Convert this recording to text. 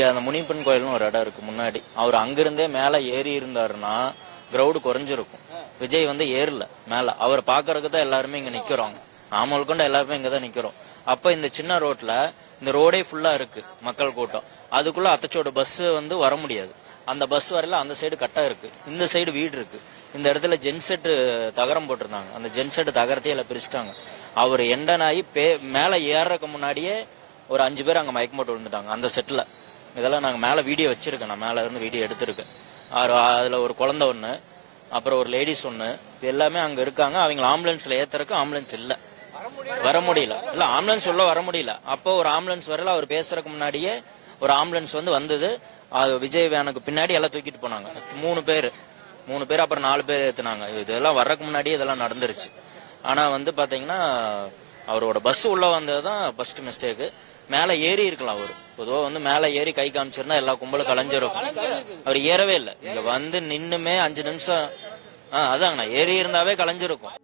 இங்க அந்த முனிப்பன் கோயில்னு ஒரு இடம் இருக்கு முன்னாடி. அவர் அங்கிருந்தே மேல ஏறி இருந்தாருன்னா கிரௌடு குறைஞ்சிருக்கும். விஜய் வந்து ஏறல மேல, அவர் பாக்குறதுக்கு தான் எல்லாருமே இங்க நிக்கிறோம். நாமல் கொண்டு எல்லாருமே இங்கதான் நிக்கிறோம். அப்ப இந்த சின்ன ரோட்ல இந்த ரோடே ஃபுல்லா இருக்கு மக்கள் கூட்டம். அதுக்குள்ள அத்தச்சோட பஸ் வந்து வர முடியாது. அந்த பஸ் வரல, அந்த சைடு கட்டா இருக்கு, இந்த சைடு வீடு இருக்கு. இந்த இடத்துல ஜென்செட் தகரம் போட்டிருந்தாங்க. அந்த ஜென்செட் தகரத்தையே எல்லாம் பிரிச்சுட்டாங்க. அவர் எண்டனாயி மேல ஏறக்கு முன்னாடியே ஒரு 5 பேர் அங்க மயக்கம் போட்டு விழுந்துட்டாங்க அந்த செட்ல. இதெல்லாம் நாங்க மேல வீடியோ வச்சிருக்கேன், நான் மேல இருந்து வீடியோ எடுத்திருக்கேன். அதுல ஒரு குழந்தை ஒண்ணு, அப்புறம் ஒரு லேடிஸ் ஒண்ணு, இது எல்லாமே அங்க இருக்காங்க. அவங்க ஆம்புலன்ஸ்ல ஏத்துறதுக்கு ஆம்புலன்ஸ் இல்ல, வர முடியல. இல்ல ஆம்புலன்ஸ் உள்ள வர முடியல. அப்போ ஒரு ஆம்புலன்ஸ் வரல, அவர் பேசுறதுக்கு முன்னாடியே ஒரு ஆம்புலன்ஸ் வந்து வந்தது. அது விஜய் வேனுக்கு பின்னாடி எல்லாம் தூக்கிட்டு போனாங்க. 3 பேர் அப்புறம் 4 பேர் ஏத்துனாங்க. இதெல்லாம் வர்றதுக்கு முன்னாடியே இதெல்லாம் நடந்துருச்சு. ஆனா வந்து பாத்தீங்கன்னா அவரோட பஸ் உள்ள வந்ததுதான் ஃபர்ஸ்ட் மிஸ்டேக். மேல ஏறி இருக்கலாம். அவரு பொதுவா வந்து மேல ஏறி கை காமிச்சிருந்தா எல்லா கும்பலும் கலைஞ்சிருக்கும். அவர் ஏறவே இல்லை. இங்க வந்து நின்னுமே 5 நிமிஷம் அதாங்கண்ணா ஏறி இருந்தாவே கலைஞ்சிருக்கும்.